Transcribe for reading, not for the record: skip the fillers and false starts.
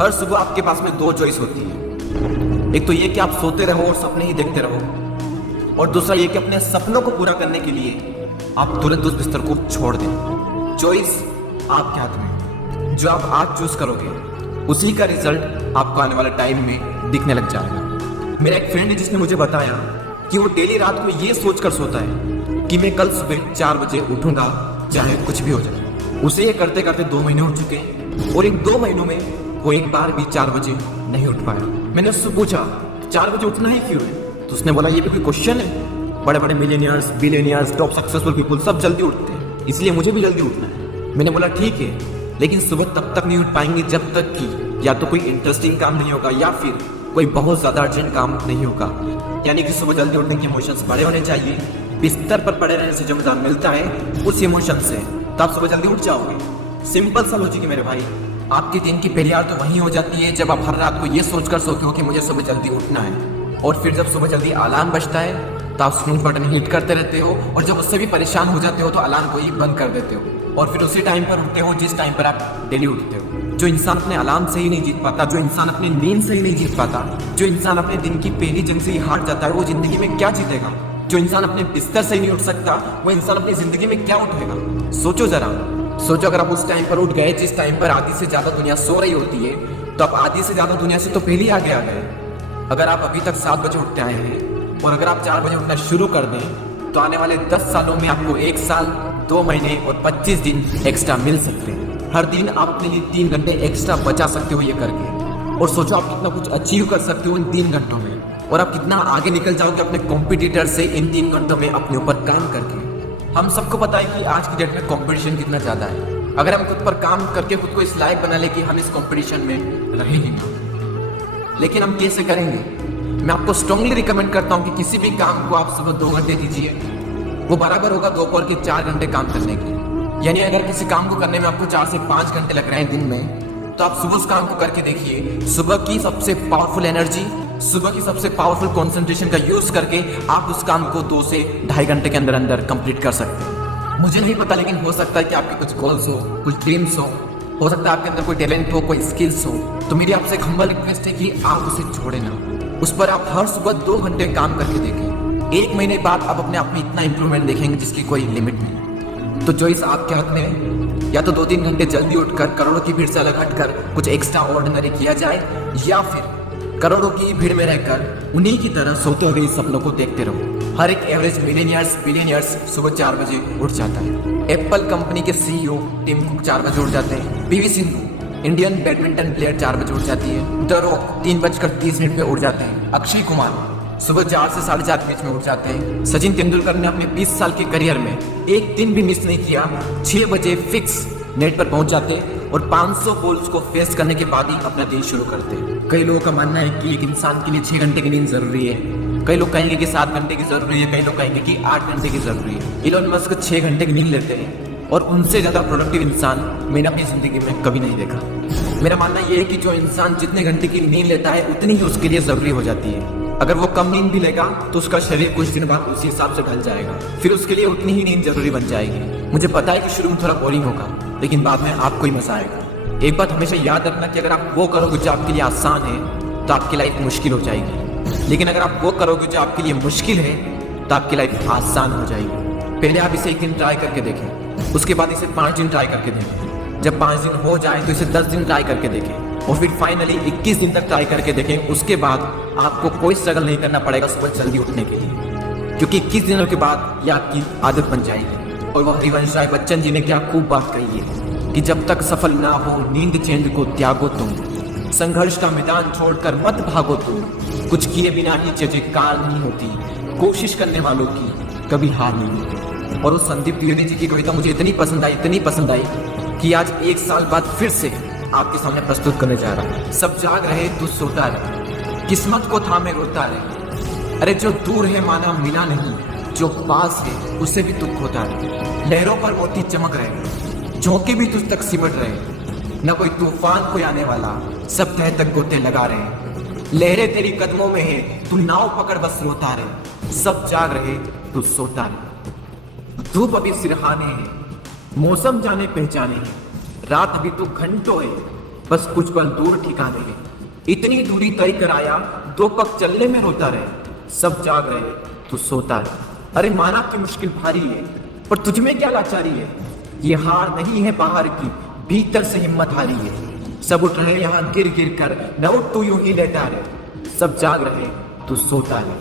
हर सुबह आपके पास में दो चॉइस होती है। एक तो ये कि आप सोते रहो और सपने ही देखते रहो, और दूसरा ये कि अपने सपनों को पूरा करने के लिए आप तुरंत उस बिस्तर को छोड़ दें। चॉइस आपके हाथ में। जो आप आज चूज करोगे उसी का रिजल्ट आपको आने वाले टाइम में दिखने लग जाएगा। मेरा एक फ्रेंड है जिसने मुझे बताया कि वो डेली रात को ये सोचकर सोता है कि मैं कल सुबह 4 बजे उठूंगा, चाहे कुछ भी हो जाए। उसे ये करते करते 2 महीने हो चुके हैं और इन 2 महीनों में वो एक बार भी 4 बजे नहीं उठ पाया। मैंने उससे पूछा 4 बजे उठना ही क्यों है, तो उसने बोला ये भी कोई क्वेश्चन है, बड़े बड़े millionaires, billionaires, top successful people सब जल्दी उठते हैं, इसलिए मुझे भी जल्दी उठना है। मैंने बोला ठीक है, लेकिन सुबह तब तक नहीं उठ पाएंगे जब तक कि या तो कोई इंटरेस्टिंग काम नहीं होगा या फिर कोई बहुत ज्यादा अर्जेंट काम नहीं होगा। यानी कि सुबह जल्दी उठने के इमोशंस बड़े होने चाहिए। बिस्तर पर पड़े रहने से जो मजा मिलता है उस इमोशन से, तो आप सुबह जल्दी उठ जाओगे। सिंपल सा लॉजिक है मेरे भाई। आपके दिन की पहली तो वही हो जाती है जब आप हर रात को ये सोचकर सोते हो कि मुझे सुबह जल्दी उठना है, और फिर जब सुबह जल्दी अलार्म बजता है तो आप स्नूज बटन हिट करते रहते हो, और जब उससे भी परेशान हो जाते हो तो अलार्म को ही बंद कर देते हो, और फिर उसी टाइम पर उठते हो जिस टाइम पर आप डेली उठते हो। जो इंसान अपने अलार्म से ही नहीं जीत पाता, जो इंसान अपनी नींद से ही नहीं जीत पाता, जो इंसान अपने दिन की पहली जंग से ही हार जाता है, वो जिंदगी में क्या जीतेगा? जो इंसान अपने बिस्तर से ही नहीं उठ सकता, वो इंसान अपनी जिंदगी में क्या उठेगा? सोचो जरा, सोचो अगर आप उस टाइम पर उठ गए जिस टाइम पर आधी से ज्यादा दुनिया सो रही होती है, तो आप आधी से ज्यादा दुनिया से तो पहले ही आगे आ गए। अगर आप अभी तक 7 बजे उठते आए हैं और अगर आप 4 बजे उठना शुरू कर दें तो आने वाले 10 सालों में आपको 1 साल, 2 महीने और 25 दिन एक्स्ट्रा मिल सकते हैं। हर दिन आप अपने लिए 3 घंटे एक्स्ट्रा बचा सकते हो ये करके, और सोचो आप कितना कुछ अचीव कर सकते हो इन 3 घंटों में, और आप कितना आगे निकल जाओगे अपने कॉम्पिटिटर से इन 3 घंटों में अपने ऊपर काम करके। हम सबको पता है कि आज की डेट में कंपटीशन कितना ज्यादा है। अगर हम खुद पर काम करके खुद को इस लायक बना ले कि हम इस कंपटीशन में रहे ही ना, लेकिन हम कैसे करेंगे? मैं आपको स्ट्रांगली रिकमेंड करता हूं कि किसी भी काम को आप सुबह 2 घंटे दीजिए, वो बराबर होगा दोपहर के 4 घंटे काम करने के। यानी अगर किसी काम को करने में आपको 4 से 5 घंटे लग रहे हैं दिन में, तो आप सुबह उस काम को करके देखिए। सुबह की सबसे पावरफुल एनर्जी, सुबह की सबसे पावरफुल कंसंट्रेशन का यूज करके आप उस काम को 2 से 2.5 घंटे के अंदर अंदर कंप्लीट कर सकते हैं। मुझे नहीं पता, लेकिन हो सकता है कि आपके कुछ गोल्स हो, कुछ ड्रीम्स हो सकता है आपके अंदर कोई टैलेंट हो, कोई स्किल्स हो, तो मेरी आपसे एक हम्बल रिक्वेस्ट है कि आप उसे छोड़े ना। उस पर आप हर सुबह 2 घंटे काम करके देखें। 1 महीने बाद आप अपने आप में इतना इंप्रूवमेंट देखेंगे जिसकी कोई लिमिट नहीं। तो चॉइस आपके हाथ में है, या तो 2-3 घंटे जल्दी उठकर करोड़ों की भीड़ से अलग हटकर कुछ एक्स्ट्रा ऑर्डिनरी किया जाए, या फिर करोड़ों की भीड़ में रहकर उन्हीं की तरह सोते हुए सपनों को देखते रहो। हर एक एवरेज बिलियनियर्स सुबह 4 बजे उठ जाता है। एप्पल कंपनी के CEO टिम कुक 4 बजे उठ जाते हैं। PV Sindhu Indian badminton player 4 बजे उठ जाती है। द रॉक 3:30 पे उठ जाते हैं। अक्षय कुमार सुबह 4 से 4:30 के बीच में उठ जाते हैं। सचिन तेंदुलकर ने अपने 20 साल के करियर में एक दिन भी मिस नहीं किया, 6 बजे फिक्स नेट पर पहुंच जाते हैं और 500 बॉल्स को फेस करने के बाद ही अपना दिन शुरू करते हैं। कई लोगों का मानना है कि एक इंसान के लिए 6 घंटे की नींद जरूरी है, कई लोग कहेंगे कि 7 घंटे की जरूरी है, कई लोग कहेंगे कि 8 घंटे की जरूरी है। इलोन मस्क 6 घंटे की नींद लेते हैं, और उनसे ज्यादा प्रोडक्टिव इंसान मैंने अपनी जिंदगी में कभी नहीं देखा। मेरा मानना यह है कि जो इंसान जितने घंटे की नींद लेता है उतनी ही उसके लिए जरूरी हो जाती है। अगर वो कम नींद भी लेगा तो उसका शरीर कुछ दिन बाद उसी हिसाब से ढल जाएगा, फिर उसके लिए उतनी ही नींद जरूरी बन जाएगी। मुझे पता है कि शुरू में थोड़ा बोरिंग होगा, लेकिन बाद में आपको ही मजा आएगा। एक बात हमेशा याद रखना कि अगर आप वो करोगे जो आपके लिए आसान है तो आपकी लाइफ मुश्किल हो जाएगी, लेकिन अगर आप वो करोगे जो आपके लिए मुश्किल है तो आपकी लाइफ आसान हो जाएगी। पहले आप इसे 1 दिन ट्राई करके देखें, उसके बाद इसे 5 दिन ट्राई करके देखें, जब 5 दिन हो जाए तो इसे 10 दिन ट्राई करके देखें, और फिर फाइनली 21 दिन तक ट्राई करके देखें। उसके बाद आपको कोई स्ट्रगल नहीं करना पड़ेगा सुबह जल्दी उठने के लिए, क्योंकि 21 दिनों के बाद यह आपकी आदत बन जाएगी। और वह हरिवंश राय बच्चन जी ने क्या खूब बात कही है कि जब तक सफल ना हो नींद चैन को त्यागो तुम, संघर्ष का मैदान छोड़कर मत भागो तुम, कुछ किए बिना ही जयकार नहीं होती, कोशिश करने वालों की कभी हार नहीं होती। और उस संदीप द्विवेदी जी की कविता मुझे इतनी पसंद आई कि आज 1 साल बाद फिर से आपके सामने प्रस्तुत करने जा रहा हूं। सब जाग रहे तू सोता रहे, किस्मत को थामे रोता रहे, अरे जो दूर है माना मिला नहीं, जो पास है उससे भी दुख होता रहे। लहरों पर मोती चमक रहे, झोंके भी तुझ तक सिमट रहे, न कोई तूफान कोई आने वाला, सब तह तक गोते लगा रहे। लहरें तेरी कदमों में है, तू नाव पकड़ बस रोता रहे, सब जाग रहे तू सोता रहे। धूप अभी सिरहाने है, मौसम जाने पहचाने है, रात अभी तो घंटों है, बस कुछ पल दूर ठिकाने है, इतनी दूरी तय कराया, 2 पग चलने में रोता रहे। सब जाग रहे, तू सोता रहे। अरे माना की मुश्किल भारी है, पर तुझमें क्या लाचारी है? ये हार नहीं है बाहर की, भीतर से हिम्मत हारी है। सब उठ रहे यहाँ गिर गिर कर, न उठ तू यूं ही लेटा रहे। सब जाग रहे, तू सोता रहे।